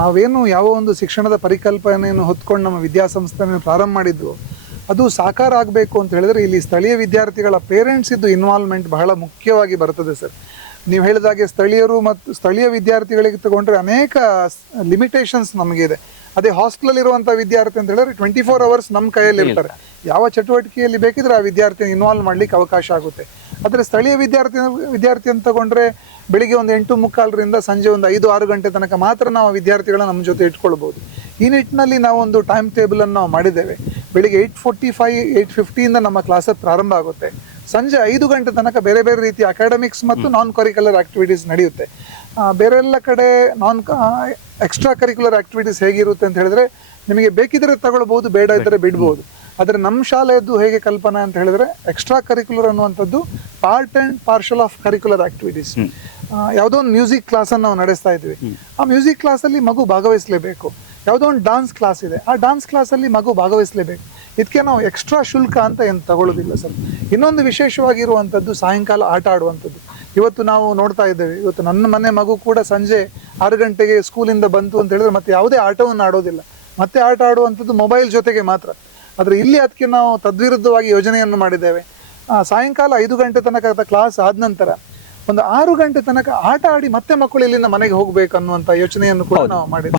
ನಾವೇನು ಯಾವ ಒಂದು ಶಿಕ್ಷಣದ ಪರಿಕಲ್ಪನೆಯನ್ನು ಹೊತ್ಕೊಂಡು ನಮ್ಮ ವಿದ್ಯಾಸಂಸ್ಥೆಯನ್ನು ಪ್ರಾರಂಭ ಮಾಡಿದ್ವು ಅದು ಸಾಕಾರ ಆಗಬೇಕು ಅಂತ ಹೇಳಿದ್ರೆ ಇಲ್ಲಿ ಸ್ಥಳೀಯ ವಿದ್ಯಾರ್ಥಿಗಳ ಪೇರೆಂಟ್ಸ್ ಇದ್ದು ಇನ್ವಾಲ್ವ್ಮೆಂಟ್ ಬಹಳ ಮುಖ್ಯವಾಗಿ ಬರ್ತದೆ ಸರ್. ನೀವು ಹೇಳಿದಾಗೆ ಸ್ಥಳೀಯರು ಮತ್ತು ಸ್ಥಳೀಯ ವಿದ್ಯಾರ್ಥಿಗಳಿಗೆ ತಗೊಂಡ್ರೆ ಅನೇಕ ಲಿಮಿಟೇಷನ್ಸ್ ನಮಗಿದೆ. ಅದೇ ಹಾಸ್ಟೆಲ್ ಇರುವಂಥ ವಿದ್ಯಾರ್ಥಿ ಅಂತ ಹೇಳಿದ್ರೆ ಟ್ವೆಂಟಿ ಫೋರ್ ಅವರ್ಸ್ ನಮ್ಮ ಕೈಯಲ್ಲಿ ಇರ್ತಾರೆ ಯಾವ ಚಟುವಟಿಕೆಯಲ್ಲಿ ಬೇಕಿದ್ರೆ ಆ ವಿದ್ಯಾರ್ಥಿನ ಇನ್ವಾಲ್ವ್ ಮಾಡ್ಲಿಕ್ಕೆ ಅವಕಾಶ ಆಗುತ್ತೆ. ಆದರೆ ಸ್ಥಳೀಯ ವಿದ್ಯಾರ್ಥಿ ವಿದ್ಯಾರ್ಥಿ ಅಂತ ತಗೊಂಡ್ರೆ ಬೆಳಿಗ್ಗೆ ಒಂದು ಎಂಟು ಮುಕ್ಕಾಲರಿಂದ ಸಂಜೆ ಒಂದು ಐದು ಆರು ಗಂಟೆ ತನಕ ಮಾತ್ರ ನಾವು ವಿದ್ಯಾರ್ಥಿಗಳನ್ನ ನಮ್ಮ ಜೊತೆ ಇಟ್ಕೊಳ್ಬೋದು. ಈ ನಿಟ್ಟಿನಲ್ಲಿ ನಾವು ಒಂದು ಟೈಮ್ ಟೇಬಲನ್ನು ನಾವು ಮಾಡಿದ್ದೇವೆ. ಬೆಳಿಗ್ಗೆ ಏಯ್ಟ್ ಫೋರ್ಟಿ ಫೈವ್ ಏಯ್ಟ್ ಫಿಫ್ಟಿಯಿಂದ ನಮ್ಮ ಕ್ಲಾಸ್ ಪ್ರಾರಂಭ ಆಗುತ್ತೆ. ಸಂಜೆ ಐದು ಗಂಟೆ ತನಕ ಬೇರೆ ಬೇರೆ ರೀತಿಯ ಅಕಾಡೆಮಿಕ್ಸ್ ಮತ್ತು ನಾನ್ ಕರಿಕ್ಯುಲರ್ ಆಕ್ಟಿವಿಟೀಸ್ ನಡೆಯುತ್ತೆ. ಬೇರೆಲ್ಲ ಕಡೆ ನಾನ್ ಎಕ್ಸ್ಟ್ರಾ ಕರಿಕ್ಯುಲರ್ ಆಕ್ಟಿವಿಟೀಸ್ ಹೇಗಿರುತ್ತೆ ಅಂತ ಹೇಳಿದ್ರೆ ನಿಮಗೆ ಬೇಕಿದ್ರೆ ತಗೊಳ್ಬೋದು ಬೇಡ ಇದ್ದರೆ ಬಿಡ್ಬೋದು. ಆದರೆ ನಮ್ಮ ಶಾಲೆಯದ್ದು ಹೇಗೆ ಕಲ್ಪನಾ ಅಂತ ಹೇಳಿದ್ರೆ ಎಕ್ಸ್ಟ್ರಾ ಕರಿಕ್ಯುಲರ್ ಅನ್ನುವಂಥದ್ದು part and partial of curricular activities ಯಾವುದೋ ಒಂದು ಮ್ಯೂಸಿಕ್ ಕ್ಲಾಸನ್ನು ನಾವು ನಡೆಸ್ತಾ ಇದ್ವಿ. ಆ ಮ್ಯೂಸಿಕ್ ಕ್ಲಾಸಲ್ಲಿ ಮಗು ಭಾಗವಹಿಸಲೇಬೇಕು. ಯಾವುದೋ ಒಂದು ಡಾನ್ಸ್ ಕ್ಲಾಸ್ ಇದೆ. ಆ ಡಾನ್ಸ್ ಕ್ಲಾಸಲ್ಲಿ ಮಗು ಭಾಗವಹಿಸಲೇಬೇಕು. ಇದಕ್ಕೆ ನಾವು ಎಕ್ಸ್ಟ್ರಾ ಶುಲ್ಕ ಅಂತ ಏನು ತಗೊಳ್ಳೋದಿಲ್ಲ ಸರ್. ಇನ್ನೊಂದು ವಿಶೇಷವಾಗಿರುವಂಥದ್ದು ಸಾಯಂಕಾಲ ಆಟ ಆಡುವಂಥದ್ದು. ಇವತ್ತು ನಾವು ನೋಡ್ತಾ ಇದ್ದೇವೆ. ಇವತ್ತು ನನ್ನ ಮನೆ ಮಗು ಕೂಡ ಸಂಜೆ ಆರು ಗಂಟೆಗೆ ಸ್ಕೂಲಿಂದ ಬಂತು ಅಂತ ಹೇಳಿದ್ರೆ ಮತ್ತೆ ಯಾವುದೇ ಆಟವನ್ನು ಆಡೋದಿಲ್ಲ. ಮತ್ತೆ ಆಟ ಆಡುವಂಥದ್ದು ಮೊಬೈಲ್ ಜೊತೆಗೆ ಮಾತ್ರ. ಆದರೆ ಇಲ್ಲಿ ಅದಕ್ಕೆ ನಾವು ತದ್ವಿರುದ್ಧವಾಗಿ ಯೋಜನೆಯನ್ನು ಮಾಡಿದ್ದೇವೆ. ಸಾಯಂಕಾಲ ಐದು ಗಂಟೆ ತನಕ ಕ್ಲಾಸ್ ಆದ ನಂತರ ಒಂದು ಆರು ಗಂಟೆ ತನಕ ಆಟ ಆಡಿ ಮತ್ತೆ ಮಕ್ಕಳು ಇಲ್ಲಿಂದ ಮನೆಗೆ ಹೋಗ್ಬೇಕು ಅನ್ನುವಂತ ಯೋಚನೆಯನ್ನು ಕೂಡ ನಾವು ಮಾಡಿದ್ದೇವೆ